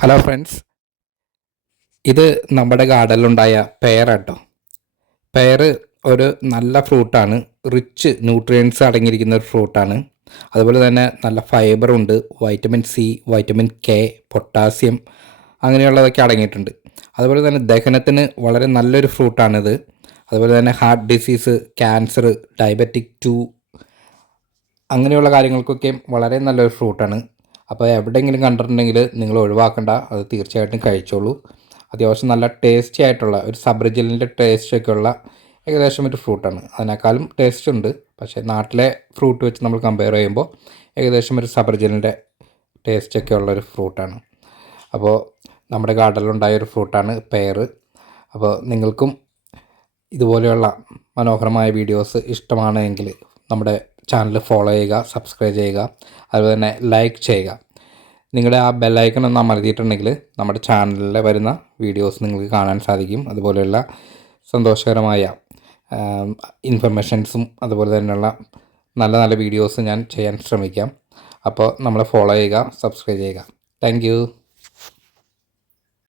Hello friends, ഇത് നമ്മുടെ ഗാർഡനിലുണ്ടായ പെയറാട്ടോ. Pair ഒരു നല്ല ഫ്രൂട്ടാണ്. റിച്ച് ന്യൂട്രിയൻസ് അടങ്ങിയിരിക്കുന്ന ഒരു ഫ്രൂട്ടാണ്. അതുപോലെ തന്നെ നല്ല ഫൈബറുണ്ട്, vitamin C, vitamin K, potassium അങ്ങനെയുള്ളതൊക്കെ അടങ്ങിയിട്ടുണ്ട്. അതുപോലെ തന്നെ ദഹനത്തിന് വളരെ നല്ലൊരു ഫ്രൂട്ടാണിത്. അതുപോലെ തന്നെ ഹാർട്ട് ഡിസീസ്, ക്യാൻസർ, ഡയബറ്റിക് 2 അങ്ങനെയുള്ള കാര്യങ്ങൾക്കൊക്കെ വളരെ നല്ലൊരു ഫ്രൂട്ടാണ്. അപ്പോൾ എവിടെയെങ്കിലും കണ്ടിട്ടുണ്ടെങ്കിൽ നിങ്ങൾ ഒഴിവാക്കണ്ട, അത് തീർച്ചയായിട്ടും കഴിച്ചോളൂ. അത്യാവശ്യം നല്ല ടേസ്റ്റി ആയിട്ടുള്ള ഒരു സബ്രിജിലിൻ്റെ ടേസ്റ്റൊക്കെ ഉള്ള ഏകദേശം ഒരു ഫ്രൂട്ടാണ്. അതിനേക്കാളും ടേസ്റ്റ് ഉണ്ട്, പക്ഷേ നാട്ടിലെ ഫ്രൂട്ട് വെച്ച് നമ്മൾ കമ്പയർ ചെയ്യുമ്പോൾ ഏകദേശം ഒരു സബ്രിജിലിൻ്റെ ടേസ്റ്റൊക്കെ ഉള്ളൊരു ഫ്രൂട്ടാണ്. അപ്പോൾ നമ്മുടെ ഗാർഡനിലുണ്ടായ ഒരു ഫ്രൂട്ടാണ് പെയർ. അപ്പോൾ നിങ്ങൾക്കും ഇതുപോലെയുള്ള മനോഹരമായ വീഡിയോസ് ഇഷ്ടമാണെങ്കിൽ നമ്മുടെ ചാനൽ ഫോളോ ചെയ്യുക, സബ്സ്ക്രൈബ് ചെയ്യുക, അതുപോലെ തന്നെ ലൈക്ക് ചെയ്യുക. നിങ്ങളുടെ ആ ബെല്ലൈക്കൺ ഒന്ന് അമർത്തിയിട്ടുണ്ടെങ്കിൽ നമ്മുടെ ചാനലിൽ വരുന്ന വീഡിയോസ് നിങ്ങൾക്ക് കാണാൻ സാധിക്കും. അതുപോലെയുള്ള സന്തോഷകരമായ ഇൻഫർമേഷൻസും അതുപോലെ തന്നെയുള്ള നല്ല നല്ല വീഡിയോസ് ഞാൻ ചെയ്യാൻ ശ്രമിക്കാം. അപ്പോൾ നമ്മളെ ഫോളോ ചെയ്യുക, സബ്സ്ക്രൈബ് ചെയ്യുക. താങ്ക്